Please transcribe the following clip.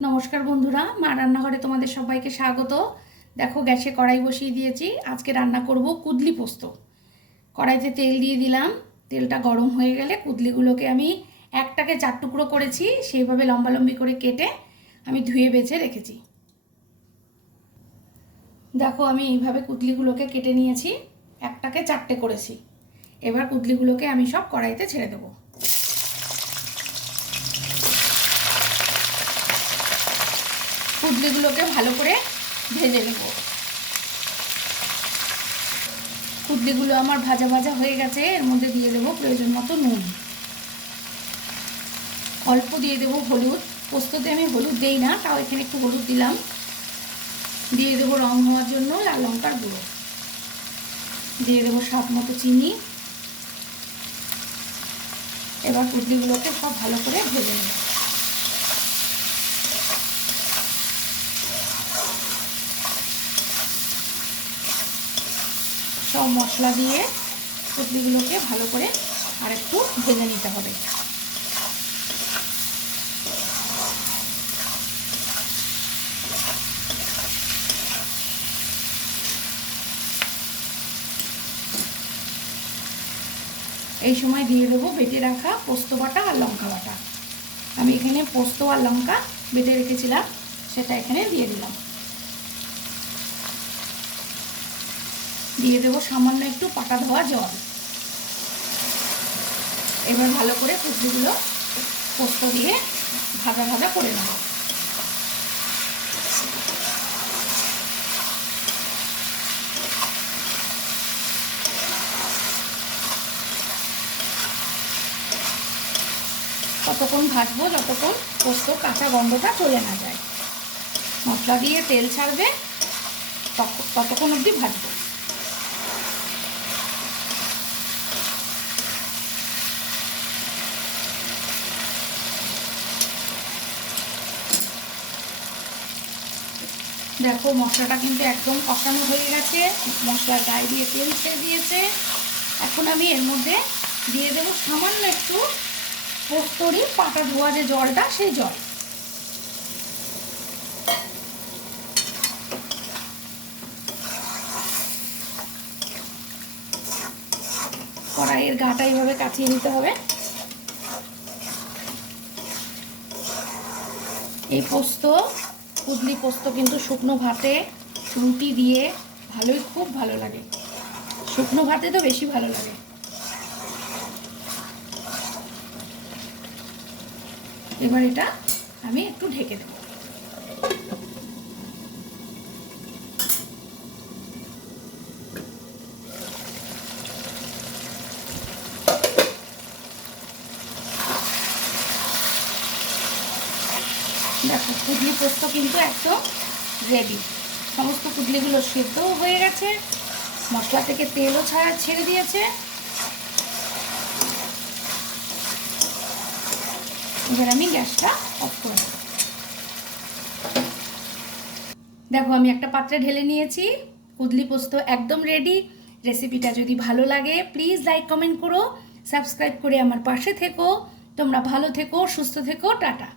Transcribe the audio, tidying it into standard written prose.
নমস্কার বন্ধুরা, মা রান্নাঘরে তোমাদের সবাইকে স্বাগত। দেখো, গ্যাসে কড়াই বসিয়ে দিয়েছি। আজকে রান্না করব কুদলি পোস্ত। কড়াইতে তেল দিয়ে দিলাম। তেলটা গরম হয়ে গেলে কুদলিগুলোকে আমি একটাকে 4 টুকরো করেছি, সেইভাবে লম্বালম্বি করে কেটে আমি ধুয়ে বেছে রেখেছি। দেখো, আমি এইভাবে কুদলিগুলোকে কেটে নিয়েছি, একটাকে 4টে করেছি। এবার কুদলিগুলোকে আমি সব কড়াইতে ছেড়ে দেবো। কুদলিগুলোকে ভালো করে ভেজে নেব। কুদলিগুলো আমার ভাজা ভাজা হয়ে গেছে। এর মধ্যে দিয়ে দেবো প্রয়োজন মতো নুন, অল্প দিয়ে দেবো হলুদ। পোস্ততে আমি হলুদ দেই না, তাও এখানে একটু হলুদ দিলাম। দিয়ে দেবো রং হওয়ার জন্য লাল লঙ্কার গুঁড়ো। দিয়ে দেবো স্বাদ মতো চিনি। এবার কুদলিগুলোকে সব ভালো করে ভেজে নেব। সব মশলা দিয়ে কুদলিগুলোকে ভালো করে আরেকটু ভেজে নিতে হবে। এই সময় দিয়ে দেবো বেটে রাখা পোস্ত বাটা আর লঙ্কা বাটা। আমি এখানে পোস্ত আর লঙ্কা বেটে রেখেছিলাম, সেটা এখানে দিয়ে দিলাম। দিয়ে দেবো সামান্য একটু পাটা ধোয়া জল। এবার ভালো করে কুদলিগুলো পোস্ত দিয়ে ভাজা ভাজা করে নেব। ততক্ষণ ভাজবো যতক্ষণ পোস্ত কাঁচা গন্ধটা চলে না যায়। মশলা দিয়ে তেল ছাড়বে, ততক্ষণ অবধি ভাজবো। দেখো, মশলাটা কিন্তু একদম কষানো হয়ে গেছে। মশলার গায়ে দিয়ে তেল ছেড়ে দিয়েছে। এখন আমি এর মধ্যে দিয়ে দেবো সামান্য একটু পোস্তরই পাটা ধোয়া যে জলটা, সেই জল। কড়াইয়ের গাটা এইভাবে কাচিয়ে নিতে হবে। এই পোস্ত, কুদলি পোস্ত কিন্তু শুকনো ভাতে রুটি দিয়ে খুব ভালো লাগে। শুকনো ভাতে তো বেশি ভালো লাগে। এবার এটা আমি একটু ঢেকে দেব। দেখো, কুদলি পোস্ত কিন্তু একদম রেডি। সমস্ত কুদলিগুলো সেদ্ধও হয়ে গেছে, মশলা থেকে তেলও ছেড়ে দিয়েছে। এবার আমি গ্যাসটা অফ করে দেব। দেখো, আমি একটা পাত্রে ঢেলে নিয়েছি। কুদলি পোস্ত একদম রেডি। রেসিপিটা যদি ভালো লাগে প্লিজ লাইক কমেন্ট করো, সাবস্ক্রাইব করে আমার পাশে থেকো। তোমরা ভালো থেকো, সুস্থ থেকো, টাটা।